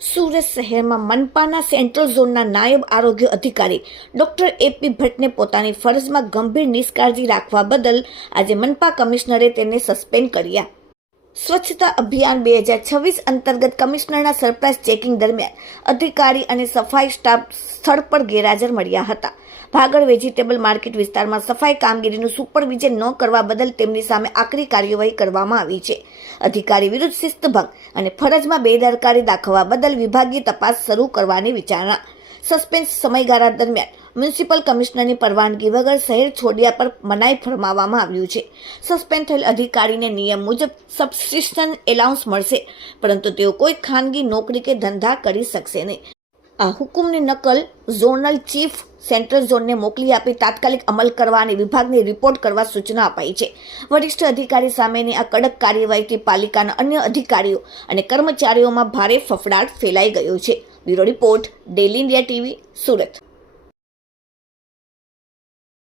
સુરત શહેરમાં મનપાના સેન્ટ્રલ ઝોનના નાયબ આરોગ્ય અધિકારી ડોક્ટર એપી ભટ્ટને પોતાની ફરજમાં ગંભીર નિષ્કાળજી રાખવા બદલ આજે મનપા કમિશનરે તેને સસ્પેન્ડ કર્યા. સ્વચ્છતા અભિયાન 2026 અંતર્ગત કમિશનરના સરપ્રાઇઝ ચેકિંગ દરમિયાન અધિકારી અને સફાઈ સ્ટાફ સ્થળ પર ગેરહાજર મળ્યા હતા. ભાગળ વેજીટેબલ માર્કેટ વિસ્તારમાં સફાઈ કામગીરીનું સુપરવિઝન ન કરવા બદલ તેમની સામે આકરી કાર્યવાહી કરવામાં આવી છે. અધિકારી વિરુદ્ધ શિસ્તભંગ અને ફરજમાં બેદરકારી દાખવવા બદલ વિભાગીય તપાસ શરૂ કરવાની વિચારણા. સસ્પેન્સ સમયગાળા દરમિયાન મ્યુનિસિપલ કમિશનરની પરવાનગી વગર શહેર છોડ્યા પર મનાઈ ફરમાવવામાં આવ્યું છે. સસ્પેન્ડ થયેલ અધિકારીને નિયમ મુજબ સબસ્ક્રિપ્શન એલાઉન્સ મળશે, પરંતુ તેઓ કોઈ ખાનગી નોકરી કે ધંધા કરી શકશે નહીં. આ હુકુમની નકલ ઝોનલ ચીફ સેન્ટ્રલ ઝોનને મોકલી આપી તાત્કાલિક અમલ કરવા અને વિભાગને રિપોર્ટ કરવા સૂચના અપાઈ છે. વરિષ્ઠ અધિકારી સામેની આ કડક કાર્યવાહીથી પાલિકાના અન્ય અધિકારીઓ અને કર્મચારીઓમાં ભારે ફફડાટ ફેલાઈ ગયો છે. Bureau report, daily India TV, Surat.